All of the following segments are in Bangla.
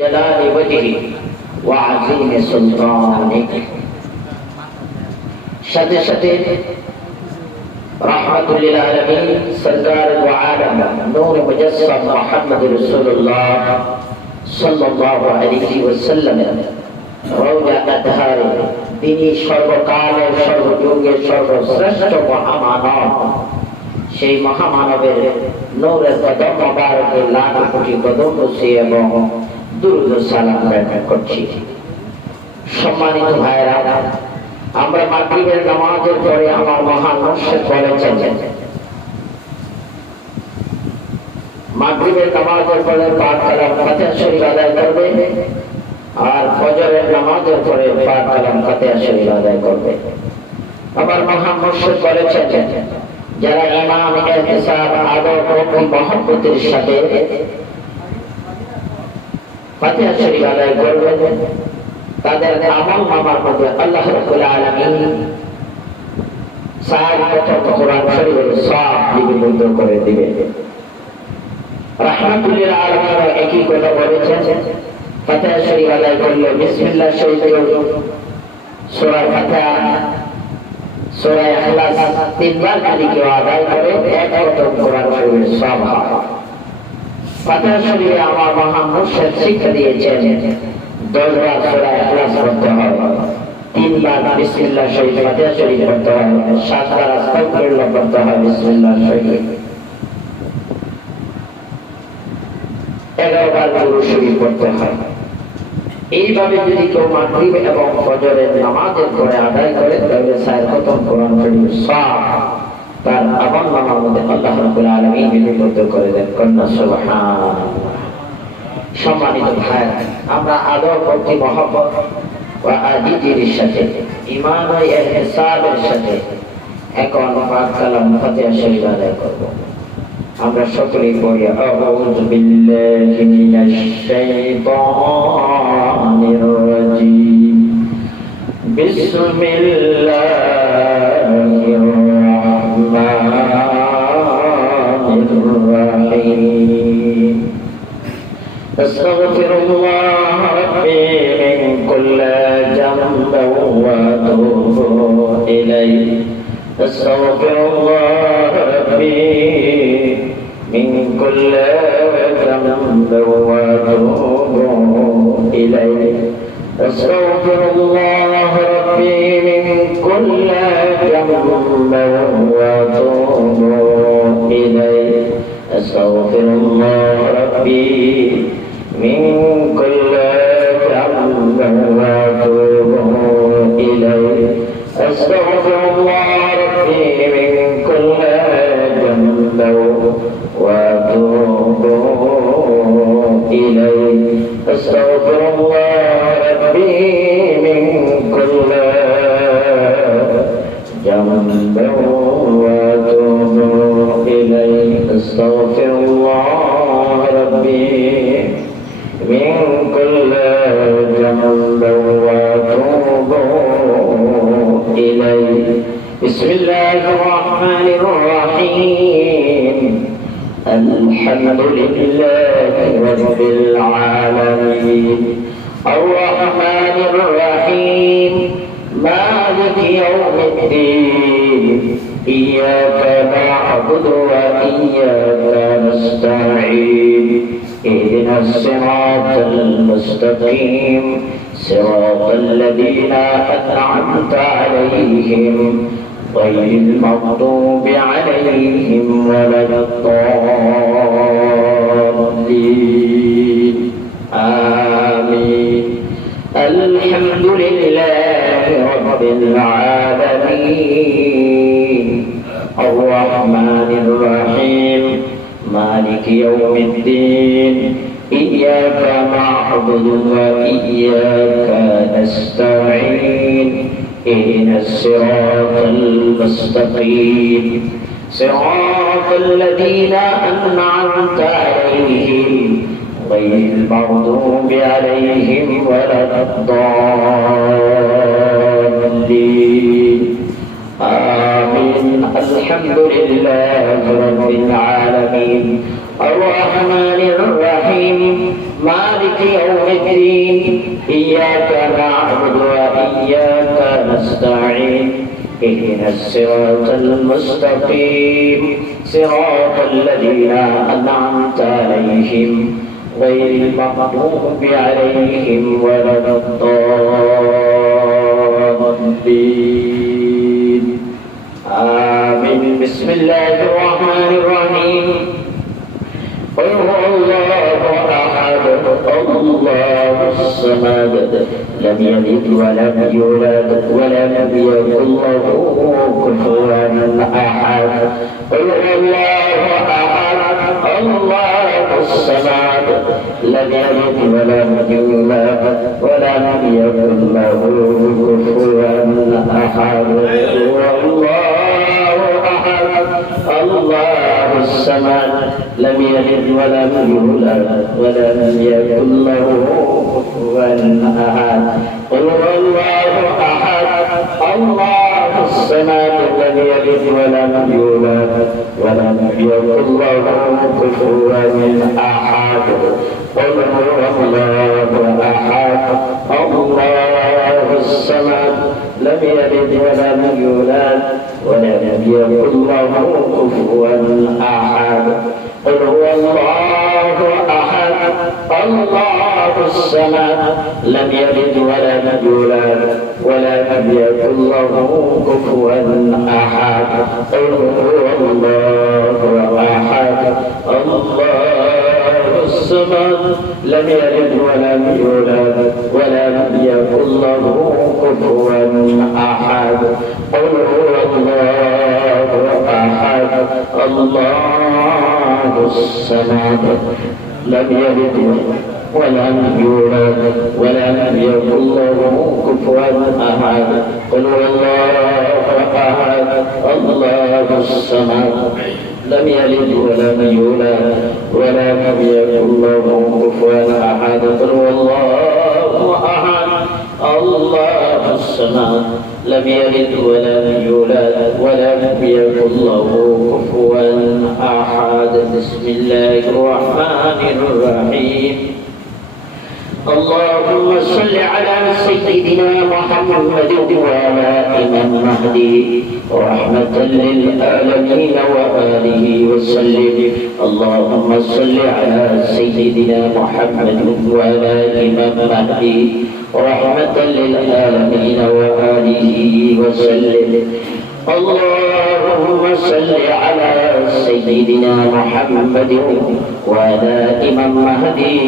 جلال وجهه وعظيم سلطانه সাথে সাথে রাহমাতুল লিল আলামিন সরকার ও আলম নূর মুজাসসাম মুহাম্মদ রাসূলুল্লাহ সাল্লাল্লাহু আলাইহি ওয়াসাল্লাম রওজা আদহার তিনি সর্বকালের সর্বযুগের সর্বশ্রেষ্ঠ মহামানব সেই মহামানবের নূরের কদম মোবারকে লাখ কোটি কদম বসে এবং দুরূদ ও সালাম প্রেরণ করছি। সম্মানিত ভাইরা, আমরা মাগরিবের নামাজের পরে আমার মহান মুর্শিদ বলেছেন মাগরিবের নামাজের পরে পাক কালাম ফাতিহা শরীফ আদায় করবে আর ফজরের নামাজের পরে পাক কালাম ফাতিহা শরীফ আদায় করবে। আমার মহান মুর্শিদ বলেছেন যারা ঈমান ইহতিসাব আদব ও মহব্বতের সাথে ফাতিহা শরীফ আদায় করবে তাদের আমল নামার মধ্যে আল্লাহ রাব্বুল আলামিন সাহায্য কোরআন শরীফের সওয়াব লিপিবদ্ধ করে দিবেন। রাহমাতুল লিল আলামিন একই কথা বলেছেন ফাতিহা শরীফ আদায় করলে বিসমিল্লাহ শরীফ সূরা ফাতিহা সূরা ইখলাস তিনবার খালি কেউ আদায় করে এক খতম কোরআন শরীফের সওয়াব হয়। ফাতিহা শরীফে আমার মহান মুর্শিদ শিক্ষা দিয়েছেন 10 বার সূরা ইখলাস পড়তে হয়, 3 বার বিসমিল্লাহ শরীফ ফাতিহা শরীফ পড়তে হয়, 7 বার আস্তাগফিরুল্লাহ পড়তে হয় বিসমিল্লাহ শরীফ, 11 বার দুরূদ শরীফ পড়তে হয়। এইভাবে যদি কেউ মাগরিব এবং ফজরের নামাজের পরে আদায় করে তাহলে 4 খতম কোরআন শরীফের সওয়াব তার আমল নামার মধ্যে আল্লাহ রাব্বুল আলামিন লিপিবদ্ধ করে দেন। কন্যা সুবহানাল্লাহ। সম্মানিত ভাই, আমরা আদব ভক্তি মহব্বত ও আজিজির সাথে ঈমান ও ইহতিসাবের সাথে এখন পাক কালাম ফাতিহা শরীফ আদায় করব। আমরা সকলেই পড়ি আউযু বিল্লাহি মিনাশ শাইতানির রাজীম বিসমিল্লাহির রাহমানির রাহিম আস্তাগফিরুল্লাহ রাব্বি মিন কুল্লি যামবিন ওয়া আতুবু ইলাইহি আস্তাগফিরুল্লাহ রাব্বি من كل ذنب وأتوب إليه أستغفر الله ربي من كل ذنب وأتوب إليه أستغفر الله ربي من كل ذنب وأتوب إليه أستغفر الله ربي من كل ذنب وأتوب إليه أستغفر الله ربي من كل ذنب وأتوب إليه أستغفر الله ربي من كل ذنب وأتوب إليه بسم الله الرحمن الرحيم الحمد لله رب العالمين الرحمن الرحيم مالك يوم الدين إياك نعبد وإياك نستعين اهدنا الصراط المستقيم صراط الذين أنعمت عليهم غير المغضوب عليهم ولا الضالين آمين الحمد لله رب العالمين الرحمن الرحيم مالك يوم الدين إياك نعبد وإياك نستعين اهدنا الصراط المستقيم صراط الذين أنعمت عليهم غير المغضوب عليهم ولا الضالين آمين الحمد لله رب العالمين الرحمن الرحيم مالك يوم يوم الدين إياك نعبد وإياك نستعين اهدنا الصراط المستقيم صراط الذين أنعمت عليهم غير المغضوب عليهم ولا الضالين آمين. بسم الله الرحمن الرحيم. قل هو الله أحد الله الصمد لم يلد ولم يولد ولم يكن له كفوا أحد. قل هو الله أحد الله الصمد لم يلد ولم يولد ولم يكن له كفوا أحد. الله أحد الله الصمد لم يلد ولم يولد ولم يكن له كفوا أحد. قل هو الله أحد الله الصمد لم يلد ولم يولد ولم يكن له كفوا أحد. قل هو الله أحد الله الصمد لم يلد ولم يولد ولم يكن له كفوا أحد. قل هو الله أحد الله الصمد لم يلد ولم يولد ولم يكن له كفوا أحد. قل هو الله أحد الله الصمد لم يلد ولم يولد ولم يكن له كفوا أحد. قل هو الله أحد الله الصمد لم يلد ولم يولد ولم يكن له كفوا أحد. قل هو الله أحد الله الصمد لم يلد ولم يولد ولم يكن له كفوا أحد. قل هو الله أحد الله الصمد لم يلد ولم يولد ولم يكن له كفوا أحد. بسم الله الرحمن الرحيم. اللهم صل على سيدنا محمد وعلى إمام مهدي رحمة للعالمين وآله وسلم. اللهم صل على سيدنا محمد وعلى إمام مهدي رحمة للعالمين وآله وسلم. اللهم صل على سيدنا محمد وعلى إمام مهدي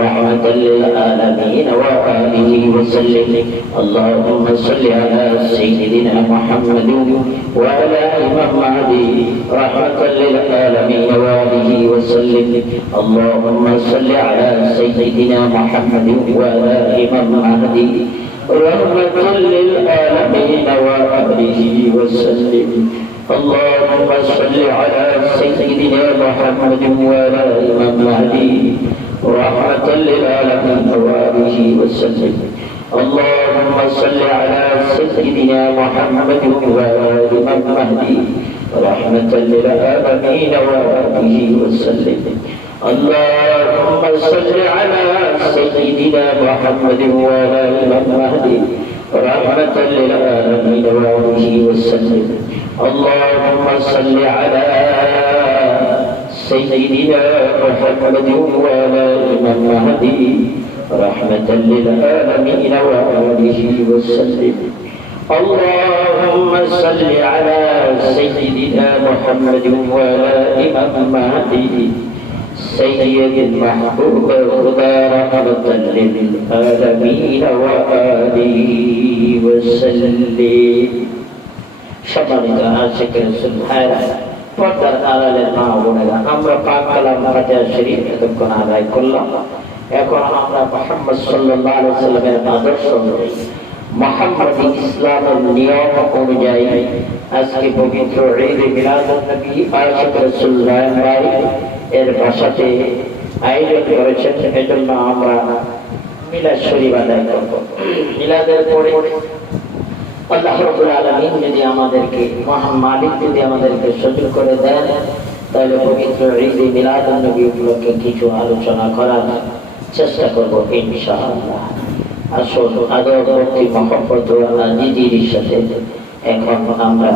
رحمة للعالمين وآله وسلم. اللهم صل على سيدنا محمد وعلى إمام مهدي رحمة للعالمين وآله وسلم. اللهم صل على سيدنا محمد وعلى إمام مهدي رحمة للعالمين وآله وسلم. اللهم صل على سيدنا محمد وعلى إمام مهدي رحمة للعالمين وآله وسلم. اللهم صل على سيدنا محمد وعلى إمام مهدي رحمة للعالمين وآله وسلم. اللهم صل على سيدنا محمد وعلى إمام مهدي رحمة للعالمين وآله وسلم. اللهم صل على سيدنا محمد وعلى إمام مهدي رحمة للعالمين وآله وسلم. اللهم صل على سيدنا محمد وعلى إمام مهدي سيد المحبوب خدا رحمة للعالمين وآله وسلم. সম্মানিত আশিক রাসূল ভাইরা, পর্দার আড়ালের মা বোনেরা, আমরা পাক কালাম ফাতিহা শরীফ এতক্ষণ আদায় করলাম। এখন আমরা মুহাম্মদ সাল্লাল্লাহু আলাইহি ওয়াসাল্লামের আদর্শ অনুযায়ী মুহাম্মদী ইসলামের নিয়ম অনুযায়ী আজকে পবিত্র ঈদ মিলাদুন নবী আশিক রাসূল ভাই এর ভাষাতে আয়োজন করেছেন। এজন্য আমরা মিলাদ শরীফ আদায় করব। মিলাদের পরে আল্লাহ রাব্বুল আলামিন যদি আমাদেরকে, মহান মালিক যদি আমাদেরকে সুযোগ করে দেন, তাহলে পবিত্র ঈদ মিলাদুন নবী উপলক্ষে কিছু আলোচনা করার চেষ্টা করবো ইনশাআল্লাহ। আসুন আগে ভক্তি মহব্বত ও আজিজির সাথে এখন আমরা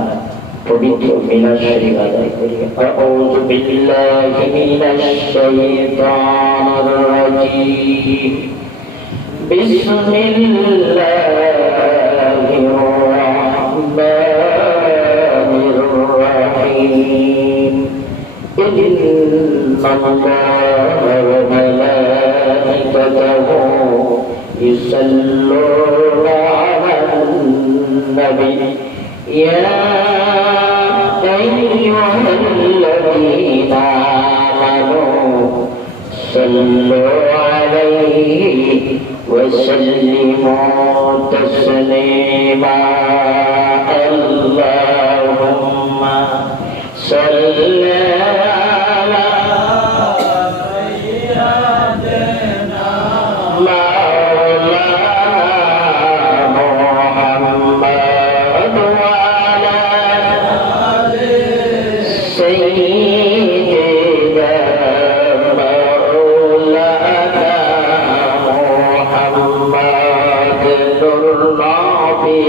পবিত্র মিলাদ শরীফ আদায় করি। আউযু বিল্লাহি মিনাশ শাইতানির রাজীম। বিসমিল্লাহির রাহমানির রাহিম। ইন্নাল্লাহা ওয়া মালাইকাতাহু ইউসাল্লুনা আলান নবী ইয়া আইয়ুহাল্লাযীনা আমানু সাল্লু আলাইহি ওয়া সাল্লিমু তাসলিমা। আল্লাহুম্মা সাল্লি আলা সাইয়্যিদিনা মাওলানা মুহাম্মদ ওয়া আলা আলি সাইয়্যিদিনা মাওলানা মুহাম্মদ নূর নবী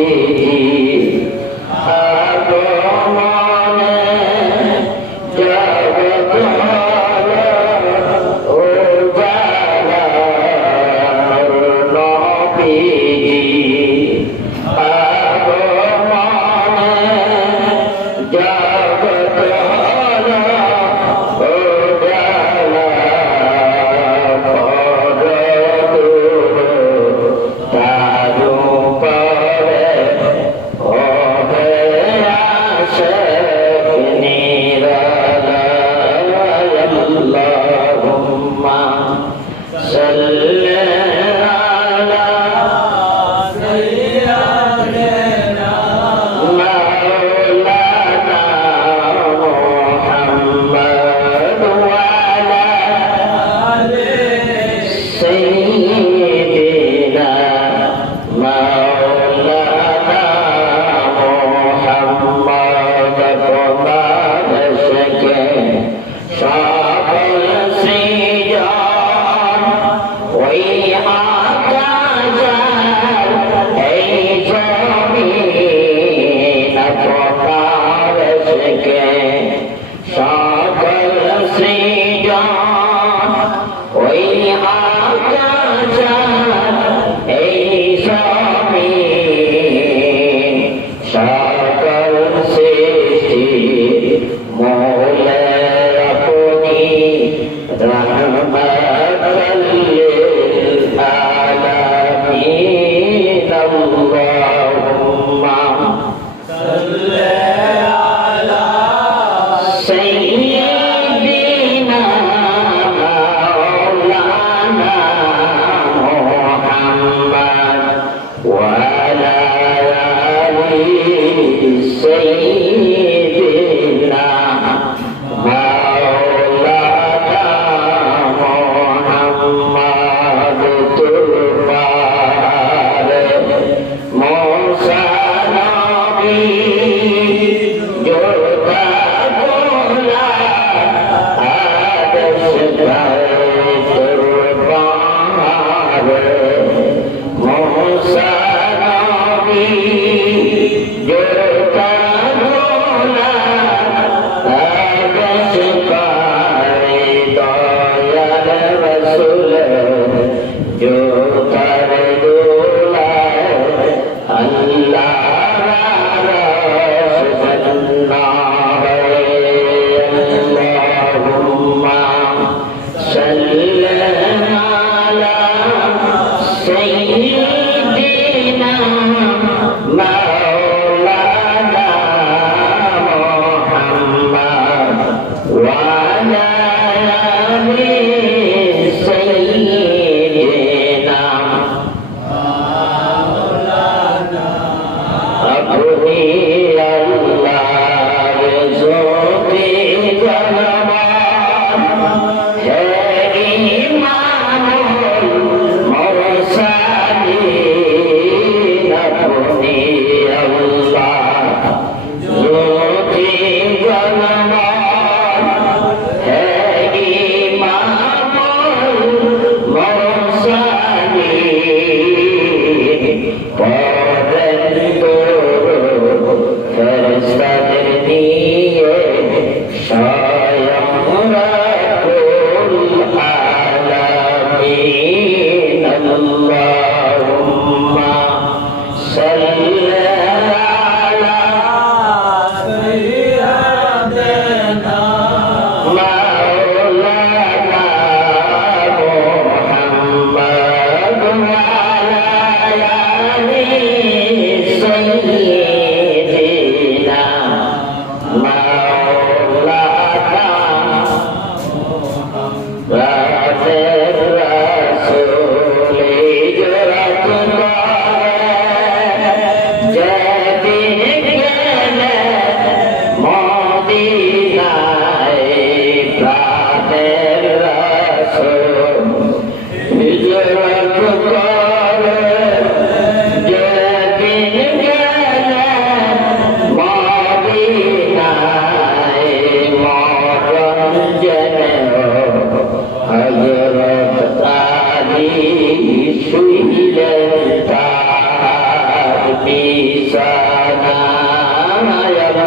দিলেন তার বিছানা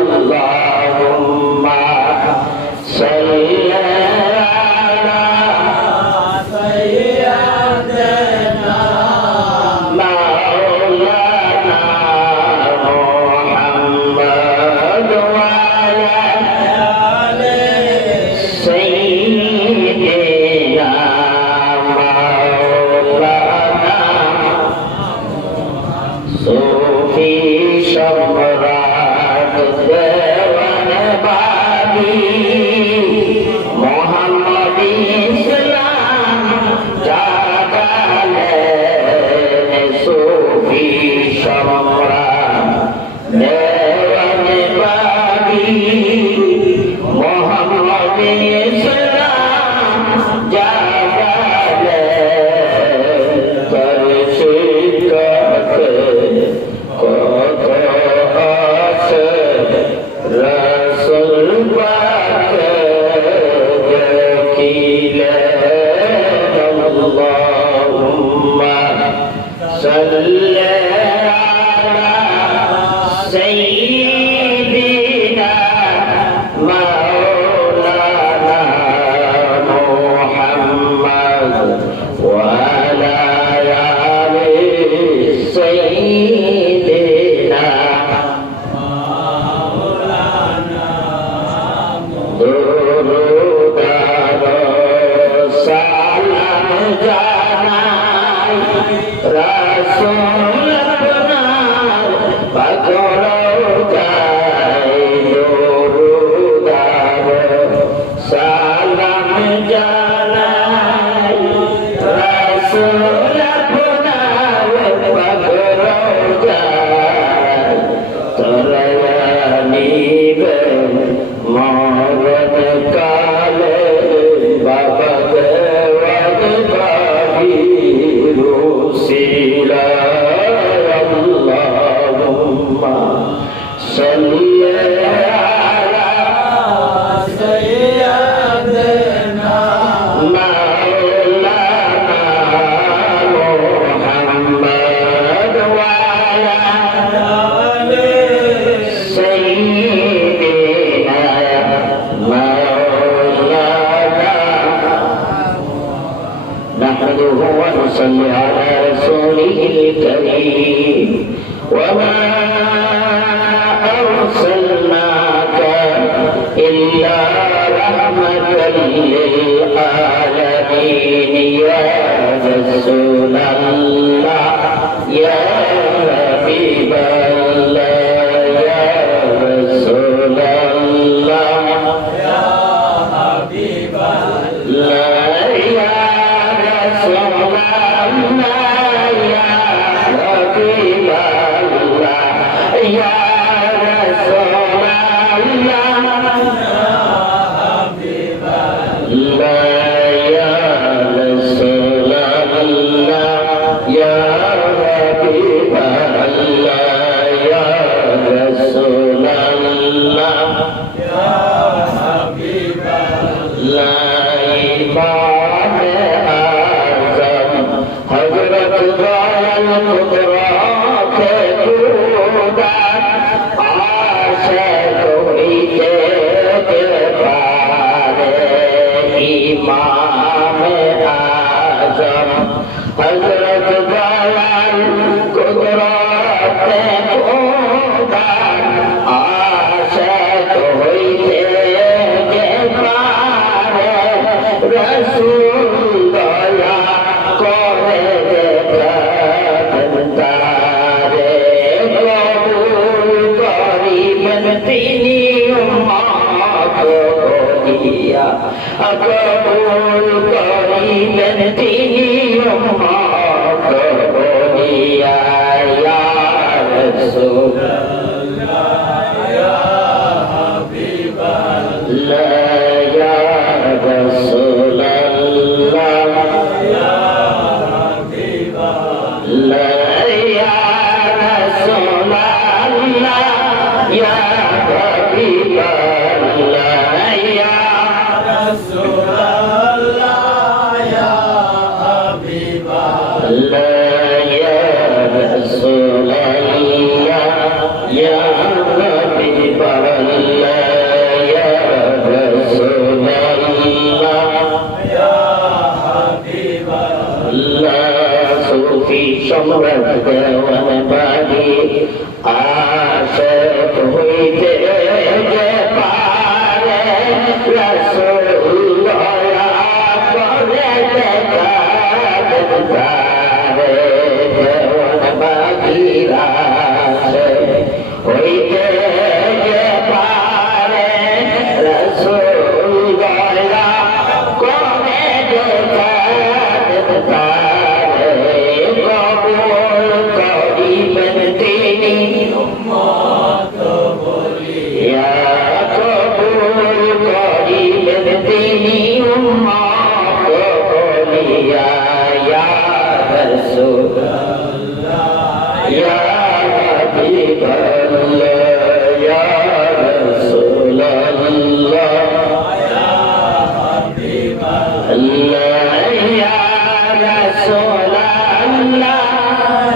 আল্লাহুম্মা সাল্লি আলা সাইয়্যিদিনা মাওলানা মুহাম্মদ ওয়া আলা আলি সাইয়্যিদিনা মাওলানা সুফি সম্রাট দেওয়ান বাগি মোহাম্মদ ইসলাম জাগালেন সুফি সম্রাট দেওয়ান বাগি মোহাম্মদ ইসলাম জাগালেন তার শিক্ষক কত আছে রাসূল পাক দেখিলেন আল্লাহুম্মা সাল্লি আলা সাইয়্যিদিনা মাওলানা মুহাম্মদ ওয়া আলা আলি সাইয়্যিদিনা দুরূদ আর সালাম জানাই রাসূল আপনার পাগল গায় দুরূদ আর সালাম জানাই রাসূল আপনার পাগল গায় তোরা নিবেন মরদ কালে বাবা দেওয়ান বাগি রুসিলা আল্লাহুম্মা সাল্লি আলা সাইয়্যিদিনা মাওলানা মুহাম্মদ ওয়া আলা আলি সাইয়্যিদিনা মাওলানা نحمده ونصلي على رسوله الكريم وما أرسلناك إلا رحمة للعالمين يا رسول الله يا حبيب الله يا رسول الله يا حبيب الله يا رسول الله يا حبيب الله يا رسول الله لا يا رسول الله يا حبيب الله يا رسول الله يا حبيب الله إمام أعظم حضرت غال قدرات جودا عاشق ہوئیے إمام أعظم حضرت غال قدرات جودا عاشق ہوئیے رسول দয়া করে তারে কবুল করিবেন তিনি কবুল করিবেন তিনি কবুলিয়া ইয়া রাসূল ইয়া হাবিবাল্লাহ ইয়া রাসূল Allah رسول الله يا حبيب الله يا رسول الله يا حبيب الله صوفي সম্রাট দেওয়ান বাড়ি আশিক হইতে যে পারে রাসূলুল্লাহ পরে দেখা পারে দেওয়ান বাড়ি আশিক হইতে যে পারে রাসূলুল্লাহ পরে দেখা পারে কবুল করিবেন তিনি উম্মত বলিয়া কবুল করিবেন তিনি উম্মত বলিয়া ইয়া রাসূলুল্লাহ ইয়া হাবিবাল্লাহ ইয়া রাসূলুল্লাহ ইয়া হাবিবাল্লাহ ইয়া রাসূলুল্লাহ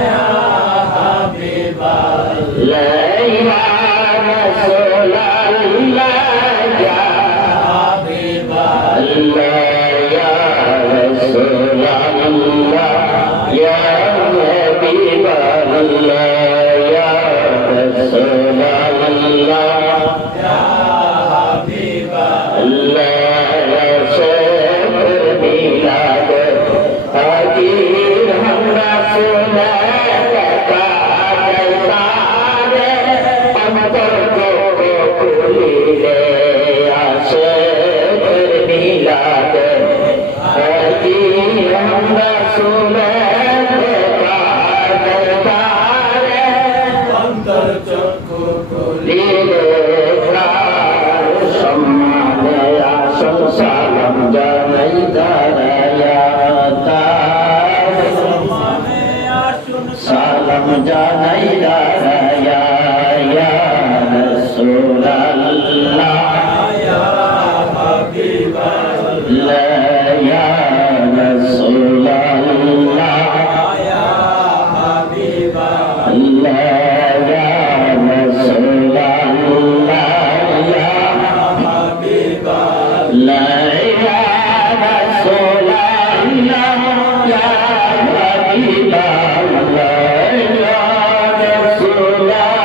ইয়া হাবিবাল্লাহ ইয়া রাসূলুল্লাহ ইয়া হাবিবাল্লাহ ইয়া রাসূলুল্লাহ ইয়া হাবিবাল্লাহ ইয়া রাসূলুল্লাহ ইয়া হাবিবাল্লাহ রাসূল মিলাদ হাজির আমরা সুনা কথা গাইতারে অন্তর খুলিলে আসে মিলাদ হাজির আমরা সুনা কথা গাইতারে অন্তর চক্ষু খুলিলে সম্মানে আসল সালাম জানাই দাঁড়ায়া সালাম জানাই দাঁড়ায়া ইয়া রাসূলুল্লাহ ইয়া হাবিবাল্লাহ ইয়া রাসূলুল্লাহ ইয়া হাবিবাল্লাহ ইয়া রাসূলুল্লাহ ইয়া হাবিবাল্লাহ ইয়া রাসূলুল্লাহ ইয়া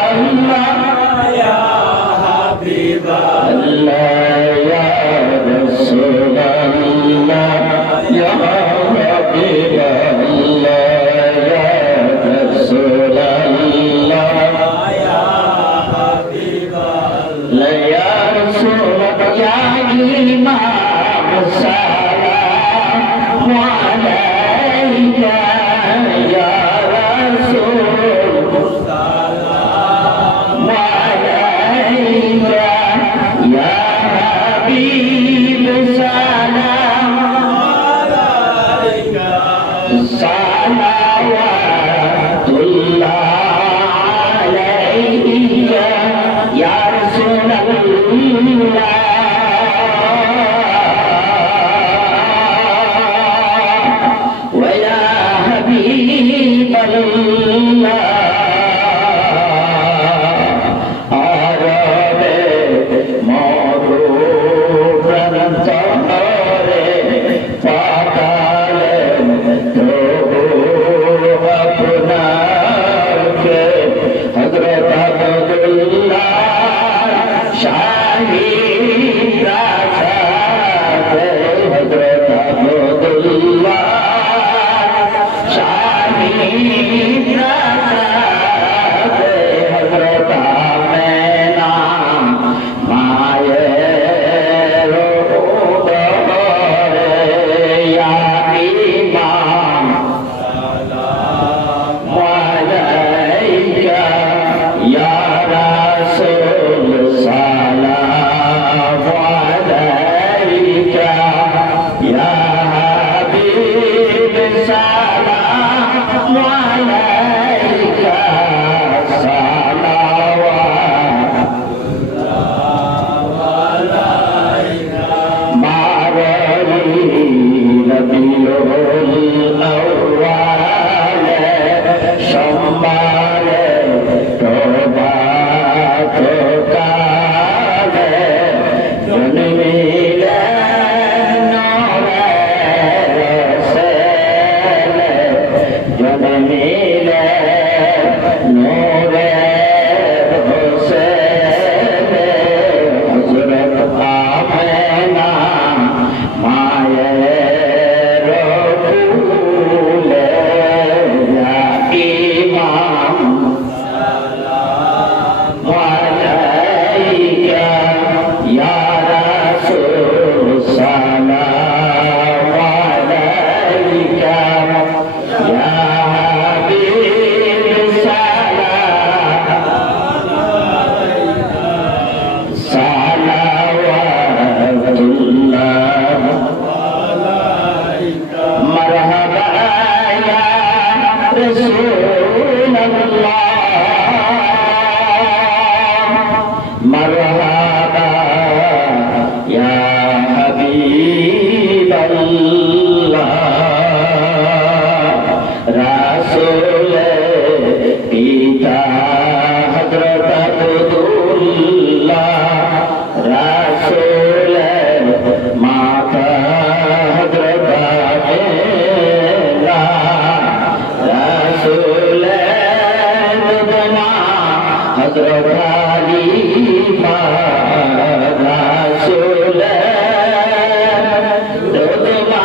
Salam মিলে নূরে হোসেন হযরত আমেনা মায়ের ফুলে ইমাম সালাম আলাইকা ইয়া রাসূল সালাম আলাইকা ইয়া হাবিব সালাম সালাওয়াতুল্লাহ আলাইকা মারহাবা ইয়া রাসূলুল্লাহ মারহাবা ইয়া হাবিবাল্লাহ রাসূল পিতা হযরত আব্দুল্লাহ রাসূল মাতা হযরত আমেনা রাসূল দুদনা হযরত হালিমা রাসূল দুদনা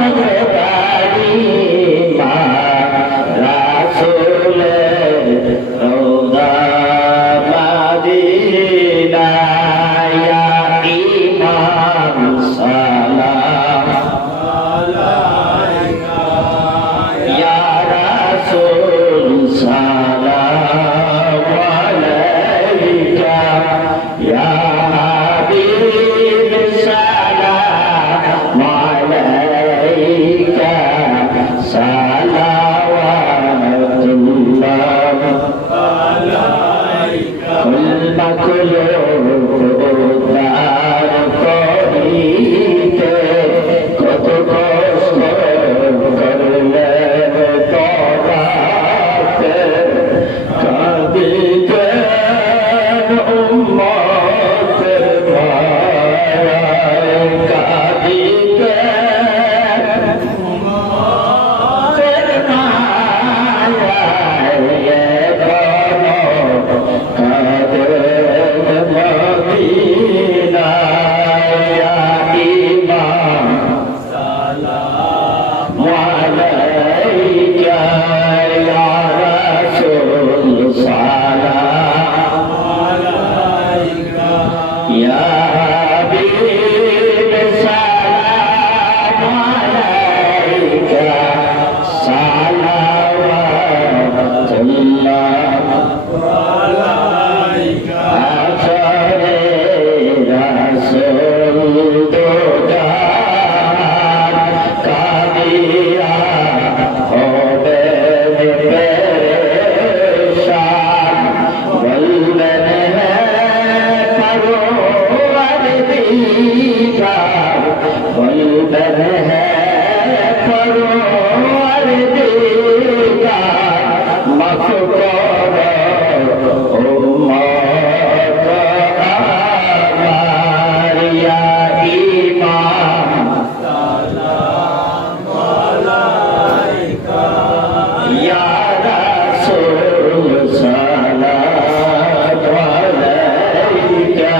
হযরত হালিমা রাসূল রওজা মদিনা ইয়া ইমাম সালাম আলাইকা ইয়া রাসূল সালাম আলাইকা ইয়া হাবিব সালাম আলাইকা সালাওয়াতুল্লাহ আলাইকা কুল মাখলুক তার করিতে কত কষ্ট করলেন তওবাতে কাঁদিতেন উম্মতের মায়ায় কাঁদিতেন উম্মতের মায়ায় এখনো কাঁদেন মদিনায় ইয়া ইমাম সালাম আলাইকা ইয়া রাসূল সালাম আলাইকা ইয়া হাবিব সালাম আলাইকা সালাওয়াতুল্লাহ আলাইকা আসরে রাসূল দুজান কাদিয়া হবে পেরেশান বলবেন হ্যাঁ পরওয়ার দিগার বলবেন হ্যাঁ পরওয়ার দিগার মাফ করো উম্মত আমার ইয়া ইমাম সালাম আলাইকা ইয়া রাসূল সালাম আলাইকা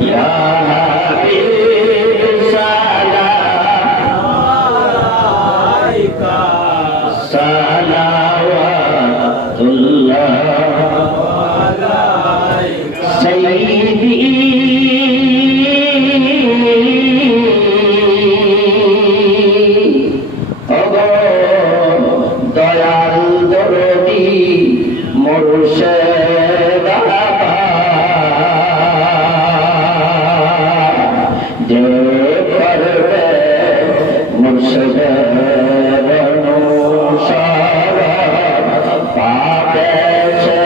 ইয়া হাবিব সালাম আলাইকা সালাওয়াতুল্লাহ আলাইকা সাইয়্যিদি দয়াল দরদি মুর্শিদ যে করবে মুর্শিদের অনুসরণ পাবে সে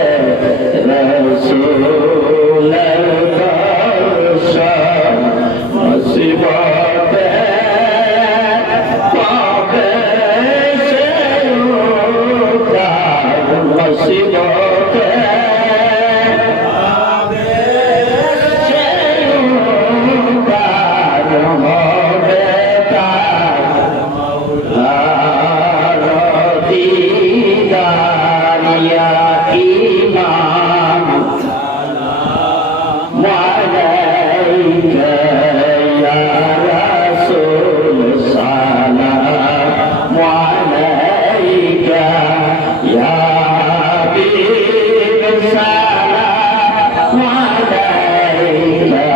রাসূলের দর্শন মুসিবতে পাবে সে উদ্ধার মুসিবতে या ईमान अलैका या रसूल सलाम अलैका या हबीब सलाम अलैका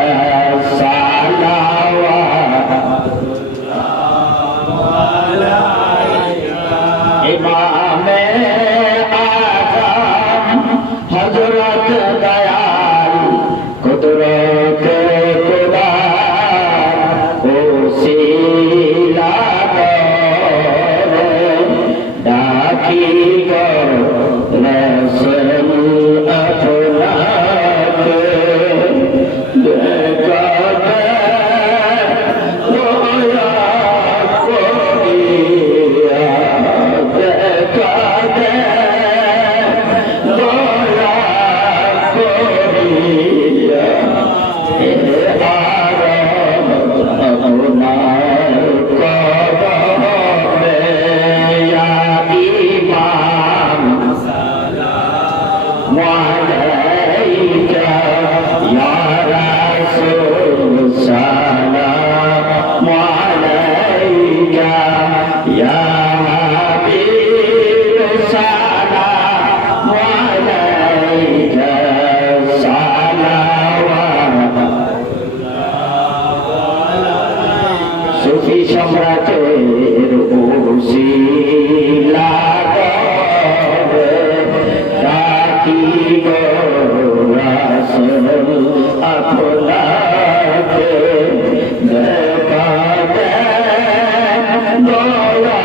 सलावत इमामे आज़म हज़रत दयाल कुदरत खुदा ओसीला डाकी गो रसूल अफलाक देखा रोया कोरिया देखा रोया कोरिया सूफी सम्राटेर उसिला डाकी गो रसूल अफलाके देखा दे दया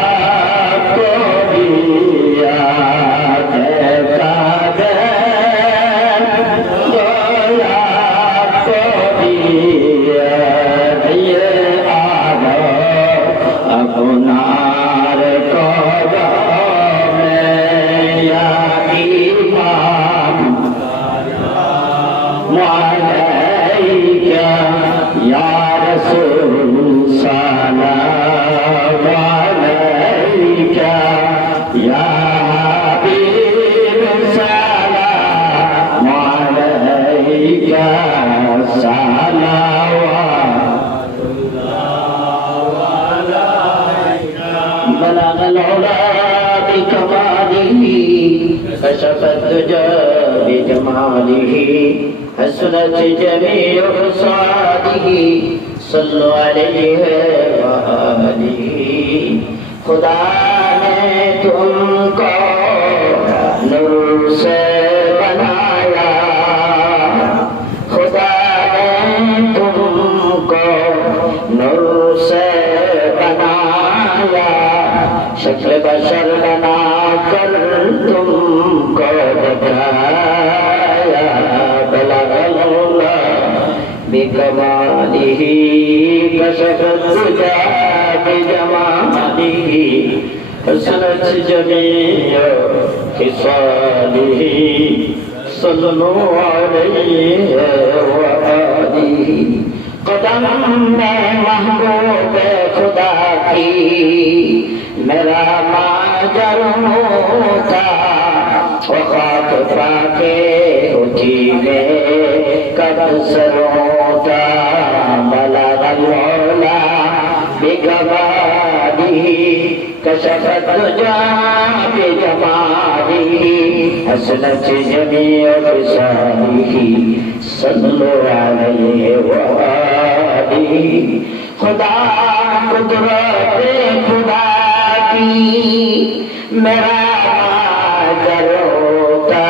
कोरिया देखा दे दया कोरिया अपनार कदमे या ईमान अलैका या रसूल सलाम अलैका या हबीब सलाम अलैका बलग अलौला बिकमालिही कशफ अद्दुजा बिजमालिही हसनत जमीउ खसालिही सल्लु अलैहि व आलिही खुदा ने तुमको नूर से बनाया खुदा ने तुमको नूर से बनाया शक्ल बशर बना कर तुमको दिखाया बलगलौला बिकमालिही कशफ अद्दुजा बिजमालिही हसनत जमीउ खिसालिही सल्लु अलैहि व आलिही कदम में महबूब खुदा की मेरा माजर होता वो खाक पाके उठी में कब सर होता बलग अलौला बिकमालिही कशफ अद्दुजा बिजमालिही हसनत जमीउ खिसालिही सल्लु अलैहि व आलिही खुदा कुदरत खुदा की मेरा माजर होता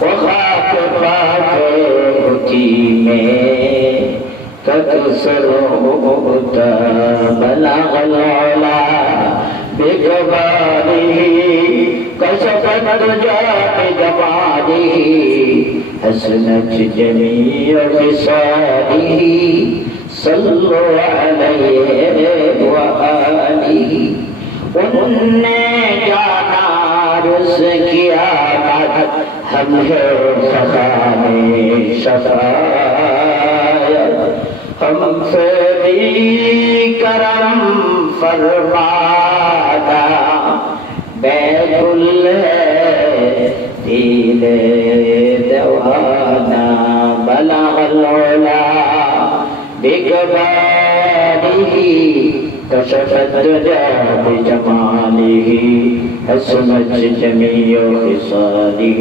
वो खाक पाके उठी में कदसर होता बलग अलौला बिकमालिही कशफ अद्दुजा बिजमालिही हसनत जमीउ खिसालिही सल्लु अलैहि व आलिही उनने जाना रुस किया हम है खजाने शफाअत हमसे भी करम फरमाना बैकुल है جماله كشف الدجى بجماله حسنت جميع خصاله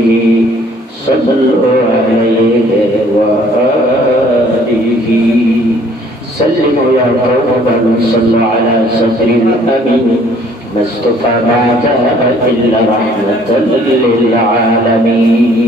صلوا عليه وآله سلموا يا قوم صلوا على صدر الأمين ما اصطفى ما جاء إلا رحمة للعالمين